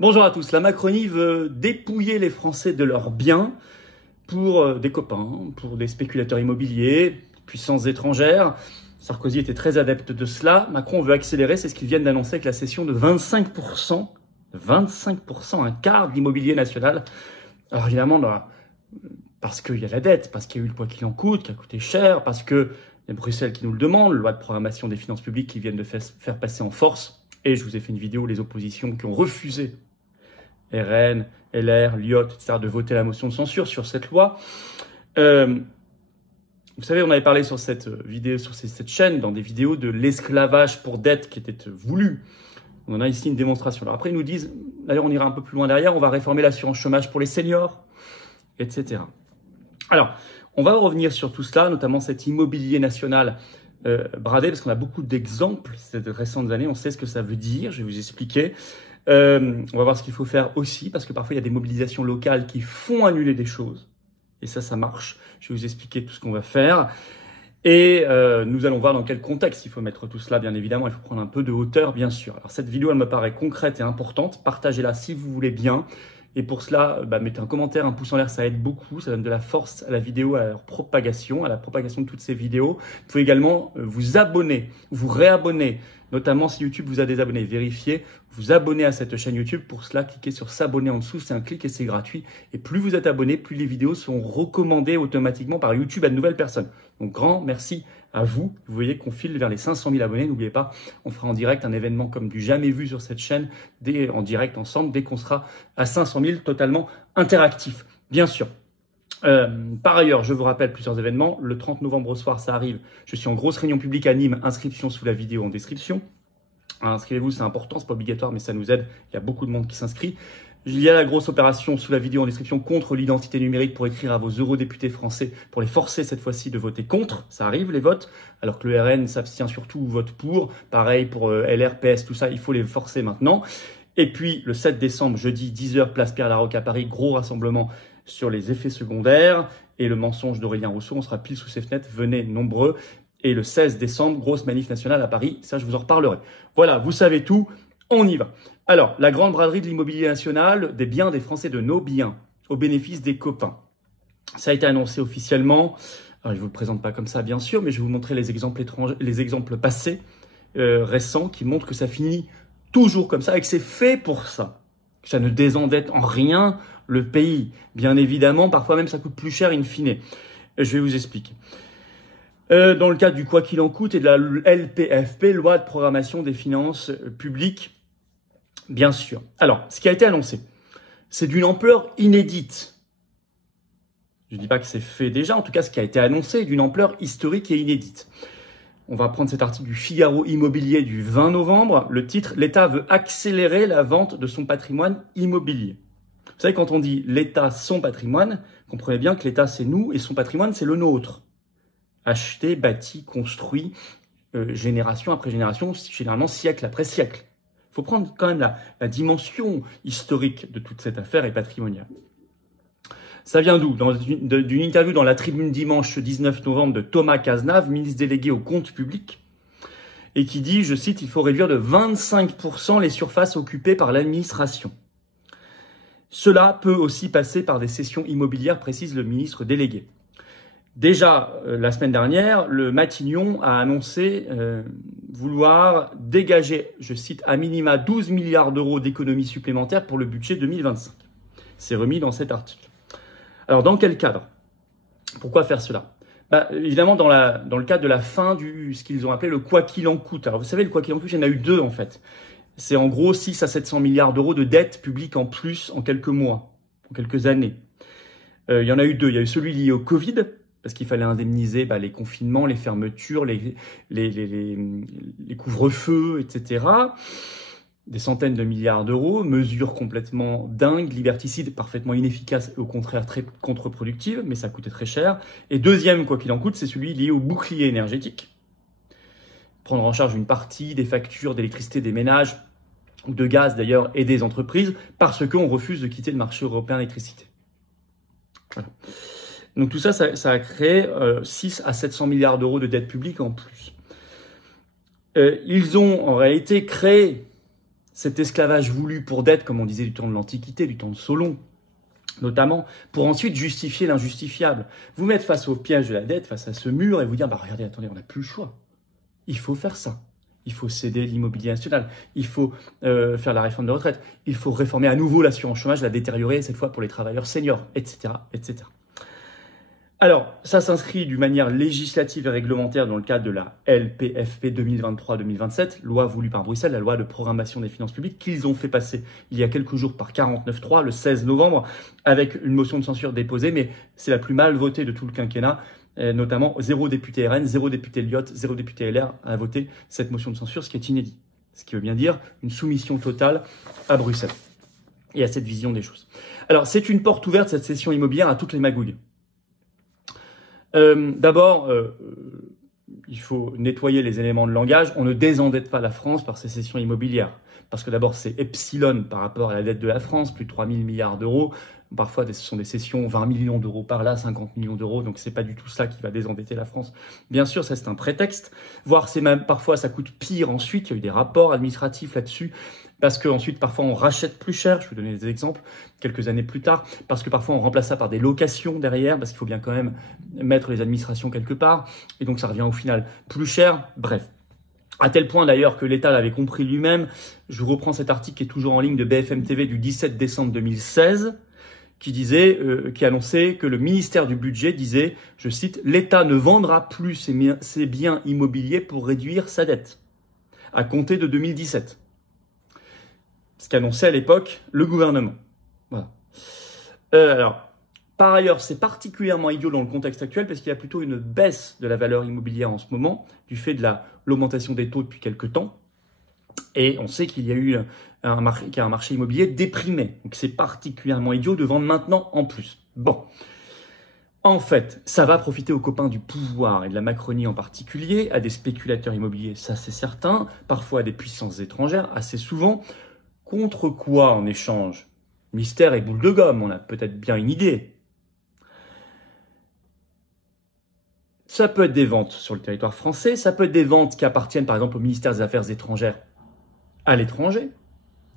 Bonjour à tous, la Macronie veut dépouiller les Français de leurs biens pour des copains, pour des spéculateurs immobiliers, puissances étrangères. Sarkozy était très adepte de cela. Macron veut accélérer, c'est ce qu'ils viennent d'annoncer avec la cession de 25%, un quart de l'immobilier national. Alors évidemment, parce qu'il y a la dette, parce qu'il y a eu le quoi qu'il en coûte, qui a coûté cher, parce qu'il y a Bruxelles qui nous le demande, loi de programmation des finances publiques qui viennent de faire passer en force. Et je vous ai fait une vidéo, les oppositions qui ont refusé, RN, LR, Lyot, etc., de voter la motion de censure sur cette loi. Vous savez, on avait parlé sur cette vidéo, sur cette chaîne, dans des vidéos de l'esclavage pour dette qui était voulu. On en a ici une démonstration. Alors après, ils nous disent, d'ailleurs, on ira un peu plus loin derrière, on va réformer l'assurance chômage pour les seniors, etc. Alors, on va revenir sur tout cela, notamment cet immobilier national bradé, parce qu'on a beaucoup d'exemples ces récentes années, on sait ce que ça veut dire, je vais vous expliquer. On va voir ce qu'il faut faire aussi, parce que parfois il y a des mobilisations locales qui font annuler des choses. Et ça marche. Je vais vous expliquer tout ce qu'on va faire. Et nous allons voir dans quel contexte il faut mettre tout cela, bien évidemment. Il faut prendre un peu de hauteur, bien sûr. Alors cette vidéo, elle me paraît concrète et importante. Partagez-la si vous voulez bien. Et pour cela, mettez un commentaire, un pouce en l'air, ça aide beaucoup. Ça donne de la force à la vidéo, à leur propagation, à la propagation de toutes ces vidéos. Vous pouvez également vous abonner, vous réabonner. Notamment si YouTube vous a des abonnés, vérifiez, vous abonnez à cette chaîne YouTube. Pour cela, cliquez sur s'abonner en dessous, c'est un clic et c'est gratuit. Et plus vous êtes abonné, plus les vidéos sont recommandées automatiquement par YouTube à de nouvelles personnes. Donc grand merci à vous. Vous voyez qu'on file vers les 500 000 abonnés. N'oubliez pas, on fera en direct un événement comme du jamais vu sur cette chaîne, en direct ensemble, dès qu'on sera à 500 000 totalement interactif, bien sûr. Par ailleurs, je vous rappelle plusieurs événements. Le 30 novembre au soir, ça arrive. Je suis en grosse réunion publique à Nîmes. Inscription sous la vidéo en description. Inscrivez-vous, c'est important, c'est pas obligatoire, mais ça nous aide. Il y a beaucoup de monde qui s'inscrit. Il y a la grosse opération sous la vidéo en description contre l'identité numérique pour écrire à vos eurodéputés français pour les forcer cette fois-ci de voter contre. Ça arrive les votes, alors que le RN s'abstient surtout ou vote pour. Pareil pour LR, PS, tout ça, il faut les forcer maintenant. Et puis le 7 décembre, jeudi, 10h, place Pierre-Laroque à Paris, gros rassemblement sur les effets secondaires et le mensonge d'Aurélien Rousseau. On sera pile sous ses fenêtres, venez nombreux. Et le 16 décembre, grosse manif nationale à Paris, ça je vous en reparlerai. Voilà, vous savez tout, on y va. Alors, la grande braderie de l'immobilier national, des biens des Français, de nos biens, au bénéfice des copains. Ça a été annoncé officiellement. Alors, je ne vous le présente pas comme ça, bien sûr, mais je vais vous montrer les exemples passés, récents, qui montrent que ça finit toujours comme ça et que c'est fait pour ça. Que ça ne désendette en rien le pays. Bien évidemment, parfois même ça coûte plus cher in fine. Je vais vous expliquer. Dans le cadre du quoi qu'il en coûte et de la LPFP, loi de programmation des finances publiques, bien sûr. Alors, ce qui a été annoncé, c'est d'une ampleur inédite. Je ne dis pas que c'est fait déjà, en tout cas ce qui a été annoncé est d'une ampleur historique et inédite. On va prendre cet article du Figaro Immobilier du 20 novembre. Le titre, l'État veut accélérer la vente de son patrimoine immobilier. Vous savez, quand on dit l'État, son patrimoine, comprenez bien que l'État, c'est nous et son patrimoine, c'est le nôtre. Acheté, bâti, construit, génération après génération, généralement siècle après siècle. Il faut prendre quand même la dimension historique de toute cette affaire et patrimoniale. Ça vient d'où? D'une interview dans la Tribune dimanche 19 novembre de Thomas Cazenave, ministre délégué au compte public, et qui dit, je cite, « Il faut réduire de 25% les surfaces occupées par l'administration. Cela peut aussi passer par des cessions immobilières, précise le ministre délégué. » Déjà, la semaine dernière, le Matignon a annoncé vouloir dégager, je cite, à minima 12 milliards d'euros d'économies supplémentaires pour le budget 2025. C'est remis dans cet article. Alors, dans quel cadre? Pourquoi faire cela? Évidemment, dans le cadre de la fin ce qu'ils ont appelé le quoi qu'il en coûte. Alors, vous savez, le quoi qu'il en coûte, il y en a eu deux, en fait. C'est en gros 6 à 700 milliards d'euros de dettes publiques en plus en quelques mois, en quelques années. Il y en a eu deux. Il y a eu celui lié au Covid, parce qu'il fallait indemniser les confinements, les fermetures, les couvre-feux, etc. Des centaines de milliards d'euros, mesures complètement dingues, liberticides, parfaitement inefficaces et au contraire très contre-productives, mais ça coûtait très cher. Et deuxième, quoi qu'il en coûte, c'est celui lié au bouclier énergétique. Prendre en charge une partie des factures d'électricité des ménages, ou de gaz d'ailleurs, et des entreprises, parce qu'on refuse de quitter le marché européen de l'électricité. Voilà. Donc tout ça, ça a créé 6 à 700 milliards d'euros de dettes publiques en plus. Ils ont en réalité créé cet esclavage voulu pour dette, comme on disait du temps de l'Antiquité, du temps de Solon, notamment, pour ensuite justifier l'injustifiable. Vous mettre face au piège de la dette, face à ce mur, et vous dire, regardez, attendez, on n'a plus le choix. Il faut faire ça. Il faut céder l'immobilier national. Il faut faire la réforme de retraite. Il faut réformer à nouveau l'assurance chômage, la détériorer, cette fois pour les travailleurs seniors, etc., etc. Alors, ça s'inscrit d'une manière législative et réglementaire dans le cadre de la LPFP 2023-2027, loi voulue par Bruxelles, la loi de programmation des finances publiques, qu'ils ont fait passer il y a quelques jours par 49.3, le 16 novembre, avec une motion de censure déposée, mais c'est la plus mal votée de tout le quinquennat, notamment 0 député RN, 0 député Lyot, 0 député LR a voté cette motion de censure, ce qui est inédit. Ce qui veut bien dire une soumission totale à Bruxelles et à cette vision des choses. Alors, c'est une porte ouverte, cette cession immobilière, à toutes les magouilles. D'abord, il faut nettoyer les éléments de langage. On ne désendette pas la France par ces cessions immobilières. Parce que d'abord, c'est epsilon par rapport à la dette de la France, plus de 3 000 milliards d'euros. Parfois, ce sont des cessions 20 millions d'euros par là, 50 millions d'euros. Donc, c'est pas du tout ça qui va désendetter la France. Bien sûr, ça, c'est un prétexte. Voire, c'est même, parfois, ça coûte pire ensuite. Il y a eu des rapports administratifs là-dessus. Parce qu'ensuite, parfois, on rachète plus cher. Je vais vous donner des exemples quelques années plus tard. Parce que parfois, on remplace ça par des locations derrière. Parce qu'il faut bien quand même mettre les administrations quelque part. Et donc, ça revient au final plus cher. Bref. À tel point d'ailleurs que l'État l'avait compris lui-même. Je vous reprends cet article qui est toujours en ligne de BFM TV du 17 décembre 2016, qui annonçait que le ministère du Budget disait, je cite, « L'État ne vendra plus ses biens immobiliers pour réduire sa dette, à compter de 2017. » Ce qu'annonçait à l'époque le gouvernement. Voilà. Alors, par ailleurs, c'est particulièrement idiot dans le contexte actuel parce qu'il y a plutôt une baisse de la valeur immobilière en ce moment du fait de l'augmentation des taux depuis quelques temps. Et on sait qu'il y a eu un marché immobilier déprimé. Donc c'est particulièrement idiot de vendre maintenant en plus. Bon. En fait, ça va profiter aux copains du pouvoir et de la Macronie en particulier, à des spéculateurs immobiliers, ça c'est certain, parfois à des puissances étrangères, assez souvent. Contre quoi en échange? Mystère et boule de gomme, on a peut-être bien une idée. Ça peut être des ventes sur le territoire français, ça peut être des ventes qui appartiennent par exemple au ministère des Affaires étrangères à l'étranger,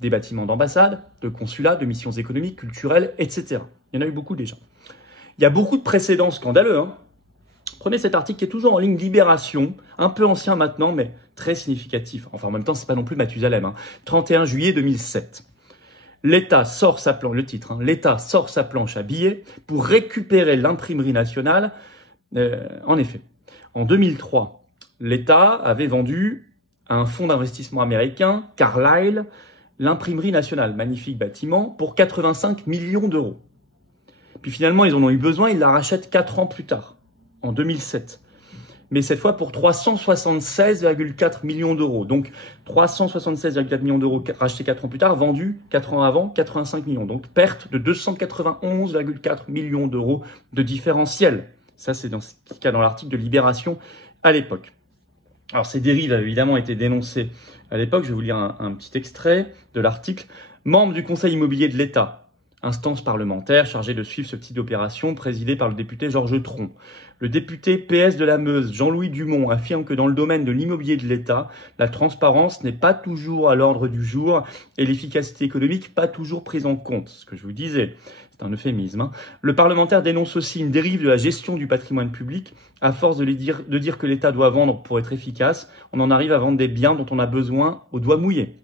des bâtiments d'ambassade, de consulats, de missions économiques, culturelles, etc. Il y en a eu beaucoup déjà. Il y a beaucoup de précédents scandaleux. Prenez cet article qui est toujours en ligne Libération, un peu ancien maintenant, mais très significatif. Enfin, en même temps, c'est pas non plus Mathusalem. 31 juillet 2007. L'État sort sa planche, le titre, l'État sort sa planche à billets pour récupérer l'imprimerie nationale. En effet, en 2003, l'État avait vendu à un fonds d'investissement américain, Carlyle, l'imprimerie nationale, magnifique bâtiment, pour 85 millions d'euros. Puis finalement, ils en ont eu besoin, ils la rachètent 4 ans plus tard, en 2007. Mais cette fois pour 376,4 millions d'euros. Donc 376,4 millions d'euros rachetés 4 ans plus tard, vendus 4 ans avant, 85 millions. Donc perte de 291,4 millions d'euros de différentiel. Ça, c'est dans ce cas dans l'article de Libération à l'époque. Alors, ces dérives avaient évidemment été dénoncées à l'époque. Je vais vous lire un petit extrait de l'article. Membre du Conseil immobilier de l'État, instance parlementaire chargée de suivre ce type d'opération, présidée par le député Georges Tron. Le député PS de la Meuse, Jean-Louis Dumont, affirme que dans le domaine de l'immobilier de l'État, la transparence n'est pas toujours à l'ordre du jour et l'efficacité économique pas toujours prise en compte. Ce que je vous disais. C'est un euphémisme. Le parlementaire dénonce aussi une dérive de la gestion du patrimoine public. À force de dire que l'État doit vendre pour être efficace, on en arrive à vendre des biens dont on a besoin au doigt mouillé.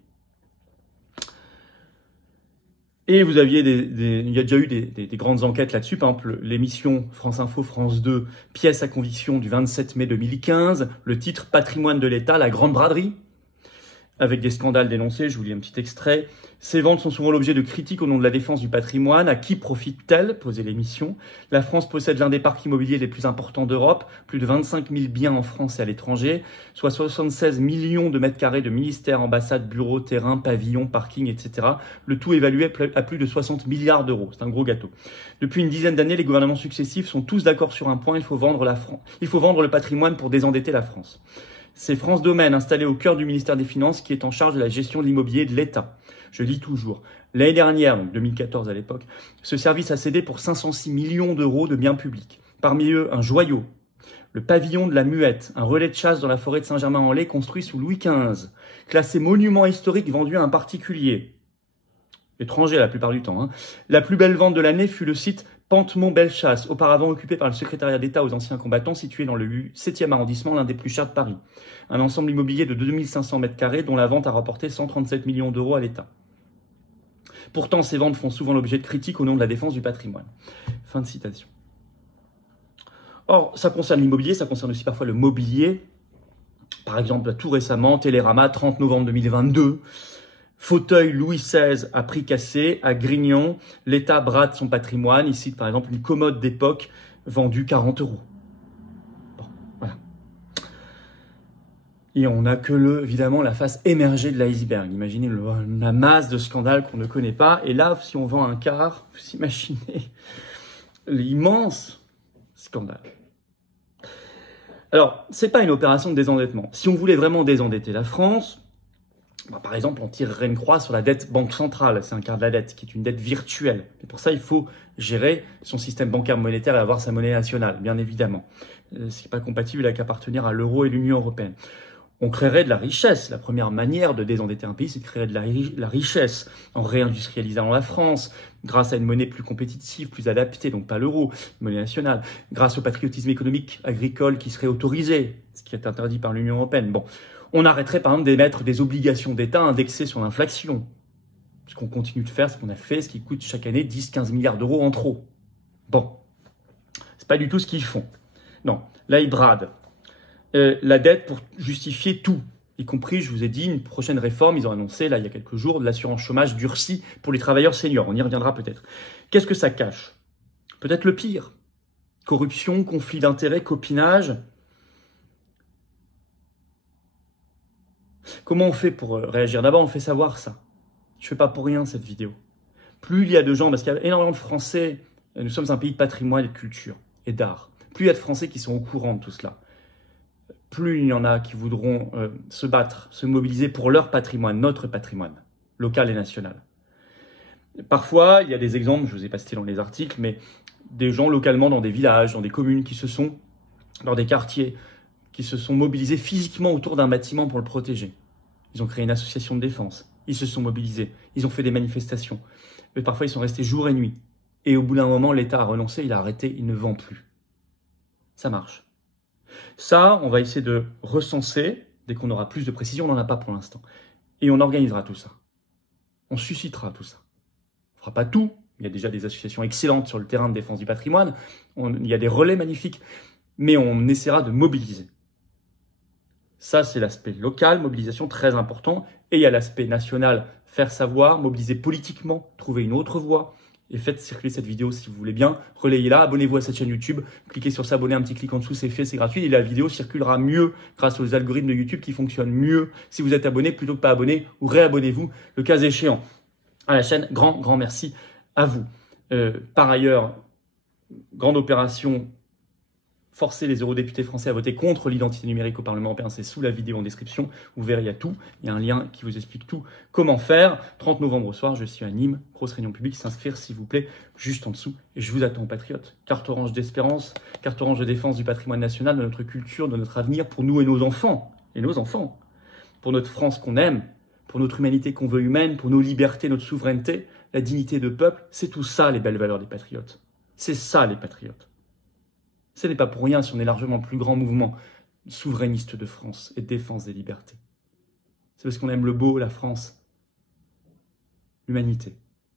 Et vous aviez il y a déjà eu des grandes enquêtes là-dessus. Par exemple, l'émission France Info, France 2, pièce à conviction du 27 mai 2015. Le titre Patrimoine de l'État, la grande braderie. Avec des scandales dénoncés, je vous lis un petit extrait. Ces ventes sont souvent l'objet de critiques au nom de la défense du patrimoine. À qui profitent-elles? Posait l'émission. La France possède l'un des parcs immobiliers les plus importants d'Europe, plus de 25 000 biens en France et à l'étranger, soit 76 millions de mètres carrés de ministères, ambassades, bureaux, terrains, pavillons, parkings, etc. Le tout évalué à plus de 60 milliards d'euros. C'est un gros gâteau. Depuis une dizaine d'années, les gouvernements successifs sont tous d'accord sur un point. Il faut vendre le patrimoine pour désendetter la France. C'est France Domaine, installé au cœur du ministère des Finances, qui est en charge de la gestion de l'immobilier de l'État. Je lis toujours. L'année dernière, donc 2014 à l'époque, ce service a cédé pour 506 millions d'euros de biens publics. Parmi eux, un joyau, Le pavillon de la Muette, un relais de chasse dans la forêt de Saint-Germain-en-Laye construit sous Louis XV, classé monument historique vendu à un particulier. Étranger la plupart du temps. La plus belle vente de l'année fut le site Pantemont-Bellechasse, auparavant occupé par le secrétariat d'État aux anciens combattants, situé dans le 7e arrondissement, l'un des plus chers de Paris. Un ensemble immobilier de 2500 m², dont la vente a rapporté 137 millions d'euros à l'État. Pourtant, ces ventes font souvent l'objet de critiques au nom de la défense du patrimoine. Fin de citation. Or, ça concerne l'immobilier, ça concerne aussi parfois le mobilier. Par exemple, tout récemment, Télérama, 30 novembre 2022, fauteuil Louis XVI à prix cassé, à Grignon, l'État brade son patrimoine. Il cite par exemple une commode d'époque vendue 40 €. Bon, voilà. Et on n'a que, évidemment, la face émergée de l'iceberg. Imaginez la masse de scandales qu'on ne connaît pas. Et là, si on vend un quart, vous imaginez l'immense scandale. Alors, c'est pas une opération de désendettement. Si on voulait vraiment désendetter la France, par exemple, on tirerait une croix sur la dette banque centrale. C'est un quart de la dette, qui est une dette virtuelle. Et pour ça, il faut gérer son système bancaire monétaire et avoir sa monnaie nationale, bien évidemment. Ce qui n'est pas compatible avec appartenir à l'euro et l'Union européenne. On créerait de la richesse. La première manière de désendetter un pays, c'est de créer de la richesse en réindustrialisant la France, grâce à une monnaie plus compétitive, plus adaptée, donc pas l'euro, monnaie nationale, grâce au patriotisme économique agricole qui serait autorisé, ce qui est interdit par l'Union européenne. Bon, on arrêterait par exemple d'émettre des obligations d'État indexées sur l'inflation, ce qu'on continue de faire, ce qu'on a fait, ce qui coûte chaque année 10-15 milliards d'euros en trop. Bon, c'est pas du tout ce qu'ils font. Non, là ils bradent la dette pour justifier tout, y compris, je vous ai dit, une prochaine réforme. Ils ont annoncé, là, il y a quelques jours, de l'assurance chômage durcie pour les travailleurs seniors. On y reviendra peut-être. Qu'est-ce que ça cache? Peut-être le pire. Corruption, conflit d'intérêts, copinage. Comment on fait pour réagir? D'abord, on fait savoir ça. Je ne fais pas pour rien cette vidéo. Plus il y a de gens, parce qu'il y a énormément de Français, nous sommes un pays de patrimoine et de culture et d'art. Plus il y a de Français qui sont au courant de tout cela, plus il y en a qui voudront se battre, se mobiliser pour leur patrimoine, notre patrimoine, local et national. Parfois, il y a des exemples, je ne vous ai pas cité dans les articles, mais des gens localement dans des villages, dans des communes dans des quartiers, qui se sont mobilisés physiquement autour d'un bâtiment pour le protéger. Ils ont créé une association de défense, ils se sont mobilisés, ils ont fait des manifestations. Mais parfois, ils sont restés jour et nuit. Et au bout d'un moment, l'État a renoncé, il a arrêté, il ne vend plus. Ça marche. Ça, on va essayer de recenser, dès qu'on aura plus de précision, on n'en a pas pour l'instant. Et on organisera tout ça. On suscitera tout ça. On ne fera pas tout. Il y a déjà des associations excellentes sur le terrain de défense du patrimoine. Il y a des relais magnifiques. Mais on essaiera de mobiliser. Ça, c'est l'aspect local, mobilisation très important. Et il y a l'aspect national, faire savoir, mobiliser politiquement, trouver une autre voie. Et faites circuler cette vidéo si vous voulez bien. Relayez-la, abonnez-vous à cette chaîne YouTube. Cliquez sur s'abonner, un petit clic en dessous, c'est fait, c'est gratuit. Et la vidéo circulera mieux grâce aux algorithmes de YouTube qui fonctionnent mieux si vous êtes abonné plutôt que pas abonné, ou réabonnez-vous le cas échéant à la chaîne. Grand merci à vous. Par ailleurs, grande opération, forcer les eurodéputés français à voter contre l'identité numérique au Parlement européen, c'est sous la vidéo en description. Vous verrez, il y a tout. Il y a un lien qui vous explique tout. Comment faire. 30 novembre au soir, je suis à Nîmes. Grosse réunion publique. S'inscrire, s'il vous plaît, juste en dessous. Et je vous attends, patriotes. Carte orange d'espérance, carte orange de défense du patrimoine national, de notre culture, de notre avenir, pour nous et nos enfants. Et nos enfants. Pour notre France qu'on aime, pour notre humanité qu'on veut humaine, pour nos libertés, notre souveraineté, la dignité de peuple. C'est tout ça, les belles valeurs des patriotes. C'est ça, les patriotes. Ce n'est pas pour rien si on est largement le plus grand mouvement souverainiste de France et de défense des libertés. C'est parce qu'on aime le beau, la France, l'humanité.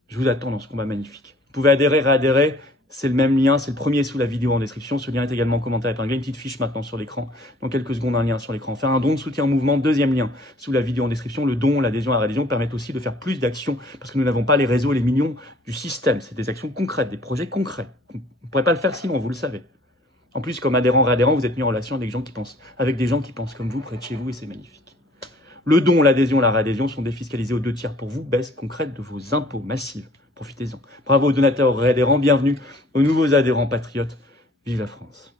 Je vous attends dans ce combat magnifique. Vous pouvez adhérer, réadhérer, c'est le même lien, c'est le premier sous la vidéo en description. Ce lien est également en commentaire épinglé, une petite fiche maintenant sur l'écran. Dans quelques secondes, un lien sur l'écran. Faire un don de soutien au mouvement, deuxième lien sous la vidéo en description. Le don, l'adhésion à la réadhésion permettent aussi de faire plus d'actions parce que nous n'avons pas les réseaux, les millions du système. C'est des actions concrètes, des projets concrets. On ne pourrait pas le faire sinon, vous le savez. En plus, comme adhérent, réadhérent, vous êtes mis en relation avec des gens qui pensent comme vous, près de chez vous, et c'est magnifique. Le don, l'adhésion, la réadhésion sont défiscalisés aux 2/3 pour vous, baisse concrète de vos impôts massives. Profitez-en. Bravo aux donateurs, aux réadhérents, bienvenue aux nouveaux adhérents patriotes. Vive la France.